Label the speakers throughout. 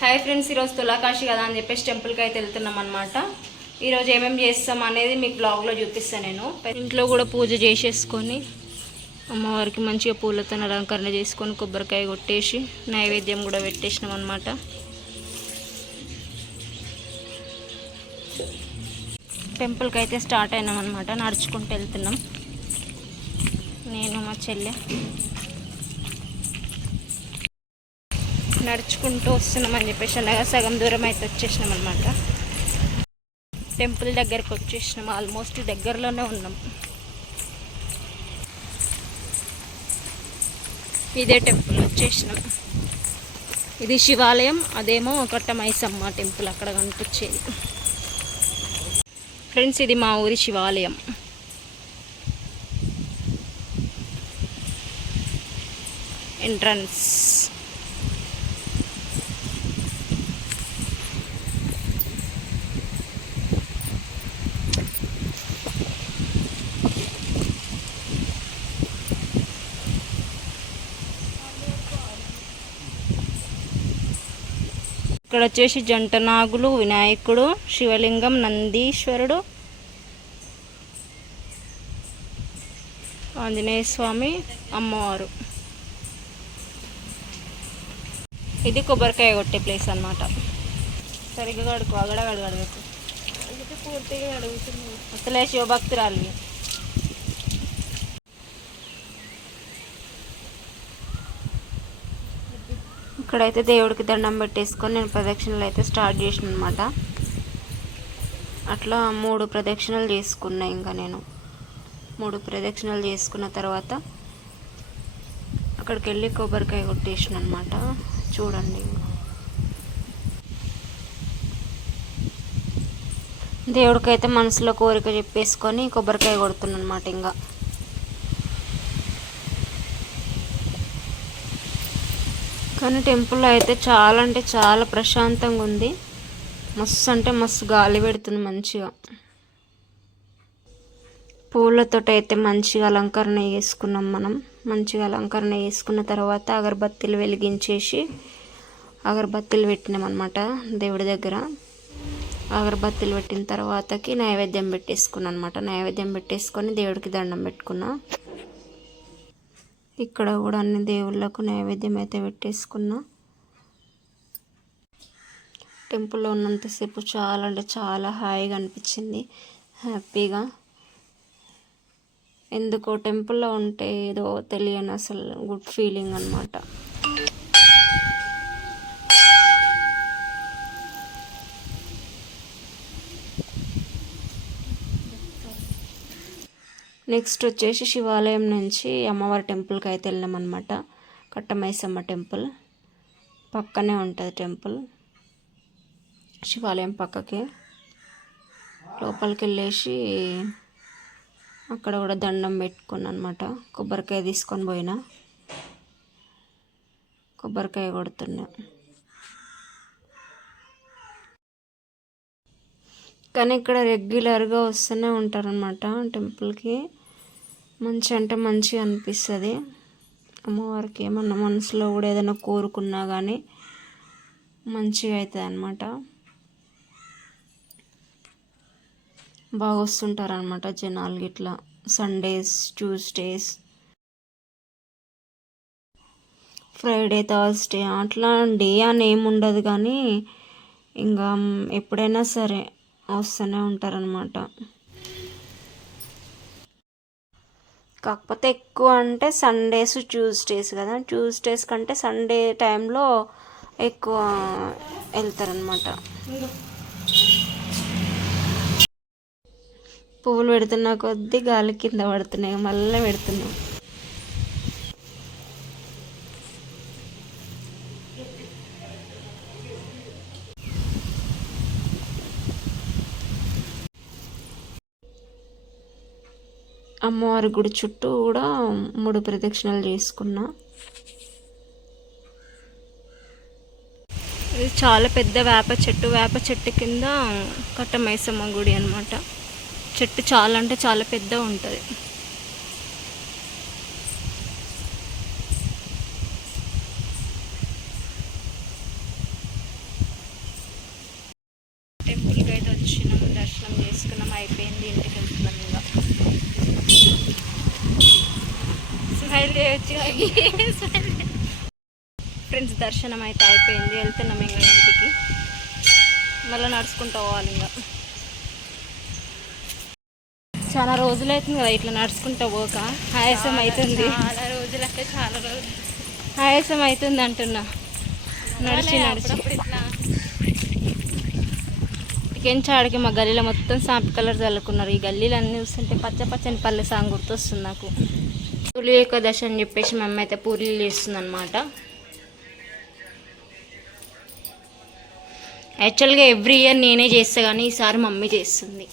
Speaker 1: Hi friends ఈరోజు తులాకాశి కదా అని చెప్పేసి టెంపుల్కి అయితే వెళ్తున్నాం అనమాట ఈరోజు ఏమేమి చేస్తాం అనేది మీకు బ్లాగ్లో చూపిస్తాను నేను. ఇంట్లో కూడా పూజ చేసేసుకొని అమ్మవారికి మంచిగా పూలతో అలంకరణ చేసుకొని కొబ్బరికాయ కొట్టేసి నైవేద్యం కూడా పెట్టేసినాం అనమాట టెంపుల్కి అయితే స్టార్ట్ అయినాం అనమాట నడుచుకుంటూ వెళ్తున్నాం. నేను మా చెల్లె. నడుచుకుంటూ వస్తున్నామని చెప్పేసి అనగా సగం దూరం అయితే వచ్చేసినాం అనమాట టెంపుల్ దగ్గరకు వచ్చేసినాం ఆల్మోస్ట్ దగ్గరలోనే ఉన్నాం. ఇదే టెంపుల్ వచ్చేసినాం. ఇది శివాలయం అదేమో కట్టమైసమ్మ టెంపుల్ అక్కడ కనిపించేది. ఫ్రెండ్స్ ఇది మా ఊరి శివాలయం. ఎంట్రన్స్. ఇక్కడ వచ్చేసి జంట నాగులు వినాయకుడు శివలింగం నందీశ్వరుడు ఆంజనేయ స్వామి అమ్మవారు. ఇది కొబ్బరికాయ కొట్టే ప్లేస్ అన్నమాట. సరిగ్గా కడుకో అగడ గడు అడగకు పూర్తిగా అడుగుతుంది అసలే శివభక్తురాలు ఇక్కడైతే దేవుడికి దండం పెట్టేసుకొని నేను ప్రదక్షిణలు అయితే స్టార్ట్ చేసిన అనమాట అట్లా మూడు ప్రదక్షిణలు చేసుకున్నా ఇంకా నేను. మూడు ప్రదక్షిణలు చేసుకున్న తర్వాత అక్కడికి వెళ్ళి కొబ్బరికాయ కొట్టేసిన అనమాట చూడండి దేవుడికైతే మనసులో కోరిక చెప్పేసుకొని కొబ్బరికాయ కొడుతున్నమాట అనమాట ఇంకా. కానీ టెంపుల్లో అయితే చాలా అంటే చాలా ప్రశాంతంగా ఉంది. మస్తు అంటే మస్తు గాలి పెడుతుంది మంచిగా. పూలతో అయితే మంచిగా అలంకరణ చేసుకున్నాం మనం. మంచిగా అలంకరణ చేసుకున్న తర్వాత అగరబత్తీలు వెలిగించేసి అగరబత్తీలు పెట్టినాం అనమాట దేవుడి దగ్గర. అగరబత్తీలు పెట్టిన తర్వాతకి నైవేద్యం పెట్టేసుకున్నాను అనమాట నైవేద్యం పెట్టేసుకొని దేవుడికి దండం పెట్టుకున్నా. ఇక్కడ కూడా అన్ని దేవుళ్ళకు నైవేద్యం అయితే పెట్టేసుకున్నా. టెంపుల్లో ఉన్నంతసేపు చాలా అంటే చాలా హాయిగా అనిపించింది. హ్యాపీగా. ఎందుకో టెంపుల్లో ఉంటే ఏదో తెలియని అసలు గుడ్ ఫీలింగ్ అనమాట నెక్స్ట్ వచ్చేసి శివాలయం నుంచి అమ్మవారి టెంపుల్కి అయితే వెళ్ళామన్నమాట. కట్టమైసమ్మ టెంపుల్. పక్కనే ఉంటుంది టెంపుల్. శివాలయం పక్కకి. లోపలికి వెళ్ళేసి అక్కడ కూడా దండం పెట్టుకున్నాను అనమాట కొబ్బరికాయ తీసుకొని పోయినా. కొబ్బరికాయ కొడుతున్నా. కానీ ఇక్కడ రెగ్యులర్గా వస్తూనే ఉంటారనమాట టెంపుల్కి. మంచి అంటే మంచిగా అనిపిస్తుంది. అమ్మవారికి ఏమన్నా మనసులో కూడా ఏదైనా కోరుకున్నా కానీ మంచిగా అవుతుంది అనమాట బాగా వస్తుంటారు అనమాట జనాలు ఇట్లా సండేస్ ట్యూస్డేస్ ఫ్రైడే థర్స్డే అట్లా డే అని ఏమి ఉండదు కానీ ఇంకా ఎప్పుడైనా సరే వస్తూనే ఉంటారనమాట కాకపోతే ఎక్కువ అంటే సండేస్ ట్యూస్డేస్ కదా. ట్యూస్డేస్ కంటే సండే టైంలో ఎక్కువ వెళ్తారనమాట పువ్వులు పెడుతున్న కొద్దీ గాలి కింద పడుతున్నాయి. మళ్ళీ పెడుతున్నాం. అమ్మవారి గుడి చుట్టూ కూడా మూడు ప్రదక్షిణలు చేసుకున్నా. ఇది చాలా పెద్ద వేప చెట్టు. వేప చెట్టు కింద కట్టమైసమ్మ గుడి అనమాట చెట్టు చాలా అంటే చాలా పెద్ద ఉంటుంది. టెంపుల్ అయితే వచ్చినాము దర్శనం చేసుకున్నాం. అయిపోయింది చేయొచ్చు ఫ్రెండ్స్ దర్శనం అయితే అయిపోయింది. వెళ్తున్నాం ఇంకా ఇంటికి. మళ్ళీ నడుచుకుంటూ పోవాలి ఇంకా. చాలా రోజులు అవుతుంది కదా ఇట్లా నడుచుకుంటూ పోక. ఆయాసం అవుతుంది.
Speaker 2: చాలా రోజులకే చాలా రోజులు.
Speaker 1: ఆయాసం అవుతుంది అంటున్నా. నడిచి నడిచి. ఆడికి మా గల్లీలో మొత్తం సాంపి కలర్ చల్లుకున్నారు ఈ గల్లీలు అన్నీ చూస్తుంటే పచ్చ పచ్చని పల్లె సాంగ్ గుర్తొస్తుంది నాకు. తొలి ఏకాదశి అని చెప్పేసి మా అమ్మ అయితే పూరీలు చేస్తుంది అనమాట యాక్చువల్గా ఎవ్రీ ఇయర్ నేనే చేస్తా కానీ ఈసారి మమ్మీ చేస్తుంది.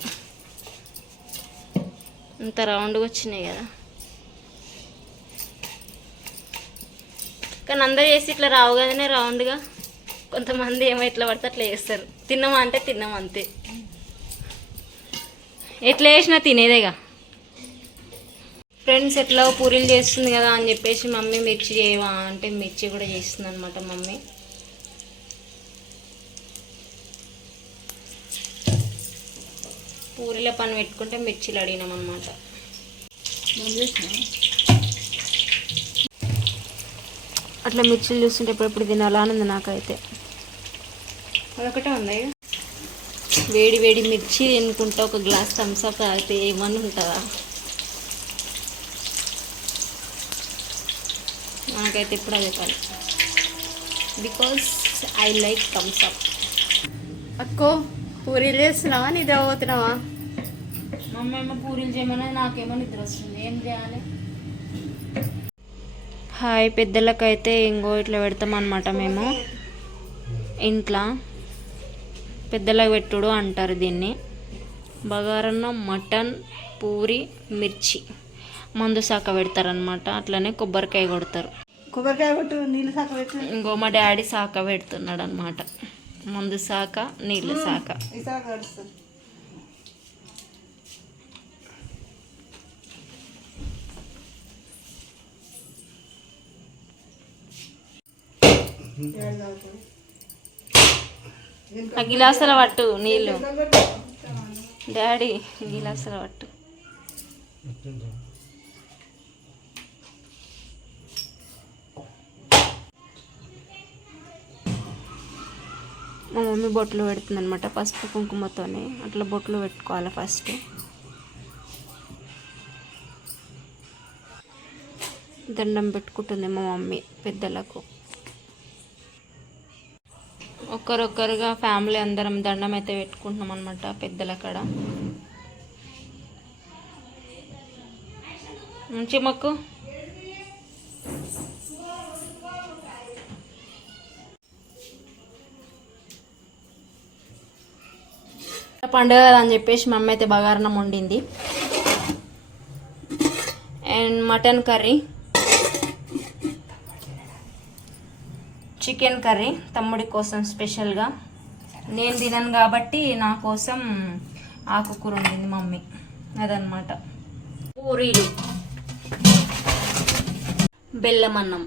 Speaker 1: ఇంత రౌండ్గా వచ్చినాయి కదా. కానీ అందరు చేసి ఇట్లా రావు కదనే రౌండ్గా. కొంతమంది ఏమో ఇట్లా పడితే అట్లా చేస్తారు. తిన్నామా అంటే తిన్నాం అంతే. ఎట్లా చేసినా తినేదేగా. ఫ్రెండ్స్ ఎట్లా పూరీలు చేస్తుంది కదా అని చెప్పేసి మమ్మీ మిర్చి చేయవా అంటే మిర్చి కూడా చేస్తుంది అనమాట మమ్మీ. పూరీల పని పెట్టుకుంటే మిర్చిలు అడిగినాం అనమాట అట్లా మిర్చిలు చూస్తుంటే ఎప్పుడెప్పుడు తినాలని ఉంది నాకైతే. అదొకటే ఉంది వేడి వేడి మిర్చి తినుకుంటా ఒక గ్లాస్ థమ్స్అప్ తాగితే ఏమని ఉంటుందా? నాకైతే ఇప్పుడు అదే పని. బికాస్ ఐ లైక్ థమ్స్అప్
Speaker 2: అక్కో పూరీలు చేస్తున్నావా? నిద్ర పోతున్నావా?
Speaker 1: మమ్మీ ఏమో పూరీలు చేయమని నాకేమో నిద్ర వస్తుంది. ఏం చేయాలి? హాయ్ పెద్దలకైతే ఇంకో ఇట్లా పెడతాం అనమాట మేము. ఇంట్లో. పెద్దలకు పెట్టుడు అంటారు దీన్ని. బగారన్న మటన్ పూరి మిర్చి. మందు శాఖ పెడతారనమాట అట్లనే కొబ్బరికాయ కొడతారు.
Speaker 2: కొబ్బరికాయ కొట్టు నీళ్ళు శాఖ పెట్టు.
Speaker 1: ఇంకో మా డాడీ శాఖ పెడుతున్నాడు అనమాట మందు శాఖ నీళ్ళ శాఖ.
Speaker 2: నడుస్తుంది
Speaker 1: ఆ గిలాసుల పట్టు నీళ్ళు. డాడీ గిలాసుల పట్టు. మా మమ్మీ బొట్లు పెడుతుంది అనమాట పసుపు కుంకుమతోనే. అట్లా బొట్లు పెట్టుకోవాలి ఫస్ట్. దండం పెట్టుకుంటుంది మా మమ్మీ పెద్దలకు. ఒక్కరొక్కరుగా ఫ్యామిలీ అందరం దండం అయితే పెట్టుకుంటున్నాం అనమాట పెద్దల కాడ మంచి మొక్కు పండుగ అని చెప్పేసి మా అమ్మ అయితే బగారణం వండింది. And mutton curry chicken curry తమ్ముడి కోసం స్పెషల్గా. నేను తినను కాబట్టి నా కోసం ఆకుకూర వండింది మమ్మీ. అదనమాట పూరీలు. బెల్లం అన్నం